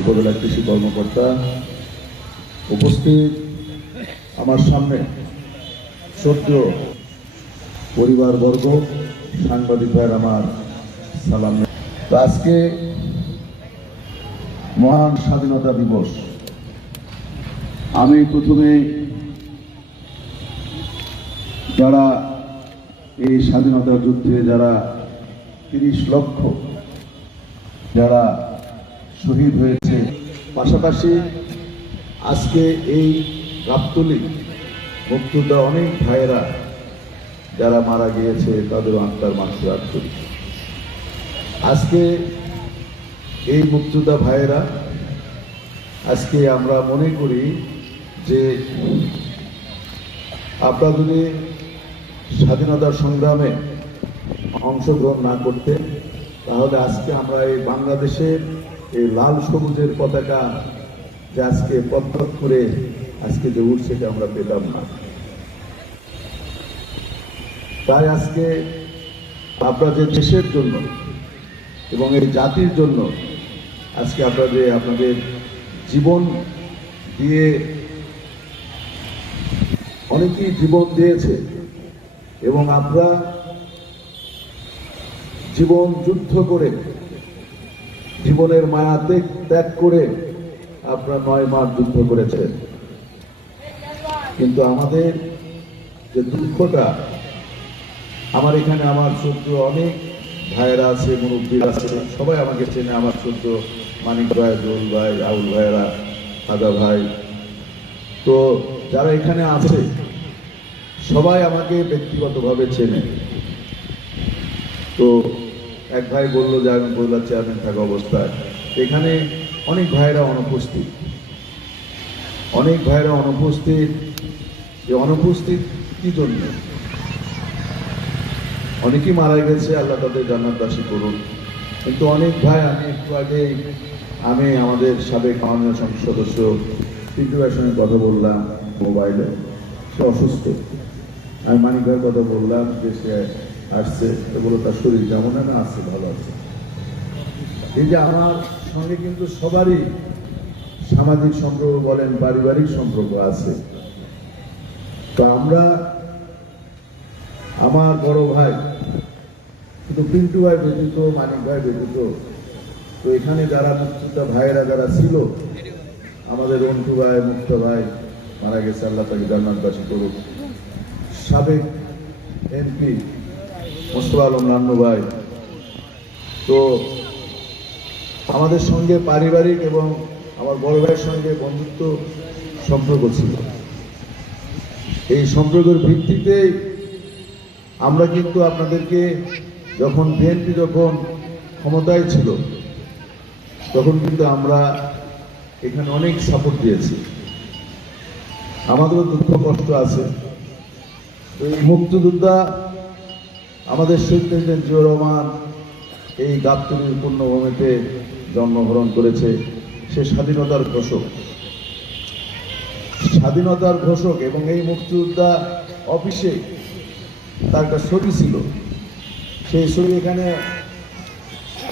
উপজেলা কৃষি কর্মকর্তা, উপস্থিত আমার সামনে শ্রদ্ধেয় পরিবারবর্গ, সাংবাদিক ভাইয়ের আমার সালাম। তো আজকে মহান স্বাধীনতা দিবস। আমি প্রথমে যারা এই স্বাধীনতা যুদ্ধে যারা ৩০ লক্ষ যারা শহীদ হয়েছে, পাশাপাশি আজকে এই গাবতলী মুক্তিযোদ্ধা অনেক ভাইয়েরা যারা মারা গিয়েছে তাদের আত্মার মাগফিরাত করি। আজকে এই মুক্তিযোদ্ধা ভাইয়েরা, আজকে আমরা মনে করি যে আপনারা যদি স্বাধীনতার সংগ্রামে অংশগ্রহণ না করতে, তাহলে আজকে আমরা এই বাংলাদেশের এই লাল সবুজের পতাকা যে আজকে পথ করে আজকে যে উঠছে সেটা আমরা পেতাম না। তাই আজকে আপনারা যে দেশের জন্য এবং এই জাতির জন্য আজকে আপনারা যে আপনাদের জীবন দিয়ে, অনেকেই জীবন দিয়েছে এবং আপনারা জীবন যুদ্ধ করে, জীবনের মায়া ত্যাগ করে আপনারা 9 মাস যুদ্ধ করেছেন। কিন্তু আমাদের যে দুঃখটা, আমার এখানে আমার ছোট্ট অনেক ভাইয়েরা আছে, মুরব্বীরা আছে, সবাই আমাকে চেনে। আমার ছোট্ট মানিক ভাই, জুল ভাই, আউল ভাইয়েরা, খাজা ভাই, তো যারা এখানে আছে সবাই আমাকে ব্যক্তিগতভাবে চেনে। তো এক ভাই বললো যে আমি বললাম চেয়ারম্যান থাকা অবস্থায় এখানে অনেক ভাইয়েরা অনুপস্থিত, অনেক ভাইয়েরা অনুপস্থিত। অনুপস্থিত কি জন্য? অনেকেই মারা গেছে, আল্লাহ তাদের জান্নাতবাসী করুন। কিন্তু অনেক ভাই, আমি একটু আগে আমি আমাদের সাবেক মাননীয় সংসদ সদস্য পিন্টু ভাইয়ের সঙ্গে কথা বললাম মোবাইলে, সে অসুস্থ। আমি মানিক ভাইয়ের কথা বললাম যে সে আসছে, এগুলো তার শরীর যেমন না আছে, ভালো আছে। এই যে আমার সঙ্গে কিন্তু সবারই সামাজিক সম্পর্ক বলেন, পারিবারিক সম্পর্ক আছে। তো আমরা, আমার বড় ভাই শুধু পিন্টু ভাই ব্যতীত, মানিক ভাই ব্যতীত, তো এখানে যারা মুক্তিযোদ্ধা ভাইয়েরা যারা ছিল, আমাদের রন্টু ভাই, মুক্তা ভাই মারা গেছে, আল্লাহ তাকে জান্নাতবাসী করুক। সাবেক এমপি মোস্তফা আলম নান্নু ভাই, তো আমাদের সঙ্গে পারিবারিক এবং আমার বড় ভাইয়ের সঙ্গে বন্ধুত্ব সম্পর্ক ছিল। এই সম্পর্কের ভিত্তিতে আমরা কিন্তু আপনাদেরকে, যখন বিএনপি যখন ক্ষমতায় ছিল তখন কিন্তু আমরা এখানে অনেক সাপোর্ট দিয়েছি। আমাদেরও দুঃখ কষ্ট আছে। তো এই মুক্তিযোদ্ধা আমাদের শহীদ প্রেসিডেন্ট জিয়াউর রহমান এই গাবতলীর পূর্ণভূমিতে জন্মগ্রহণ করেছে। সে স্বাধীনতার ঘোষক, স্বাধীনতার ঘোষক। এবং এই মুক্তিযোদ্ধা অফিসে তার একটা ছবি ছিল, সেই ছবি এখানে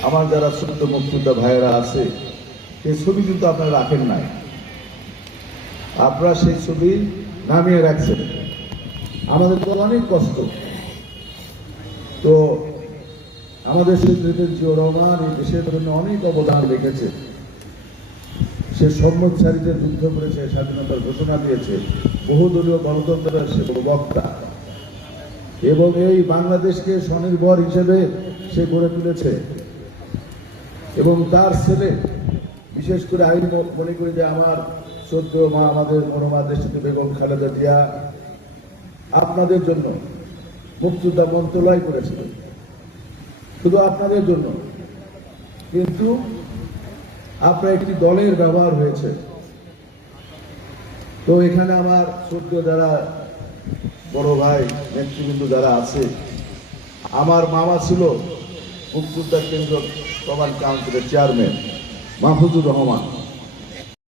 আমার যারা ছোট্ট মুক্তিযোদ্ধা ভাইয়েরা আছে, সেই ছবি কিন্তু আপনারা রাখেন নাই, আপনারা সেই ছবি নামিয়ে রাখছেন। আমাদের তো অনেক কষ্ট। তো আমাদের শহীদ প্রেসিডেন্ট জিয়াউর রহমান এই দেশের জন্য অনেক অবদান রেখেছে। সে সম্মুখসারিতে যুদ্ধ করেছে, স্বাধীনতার ঘোষণা দিয়েছে, বহুদলীয় গণতন্ত্রের সে বক্তা, এবং এই বাংলাদেশকে স্বনির্ভর হিসেবে সে গড়ে তুলেছে। এবং তার ছেলে, বিশেষ করে আমি মনে করি যে আমার সদ্য মা, আমাদের মনোমা দেশটি বেগম খালেদা জিয়া আপনাদের জন্য মুক্তিযোদ্ধা মন্ত্রণালয় করেছিলেন, শুধু আপনাদের জন্য। কিন্তু আপনার একটি দলের ব্যবহার হয়েছে। তো এখানে আমার সদ্য যারা বড় ভাই, নেতৃবৃন্দ যারা আছে, আমার মামা ছিল মুক্তিযোদ্ধা কেন্দ্র কমান্ড কাউন্সিলের চেয়ারম্যান মাহফুজুর রহমান।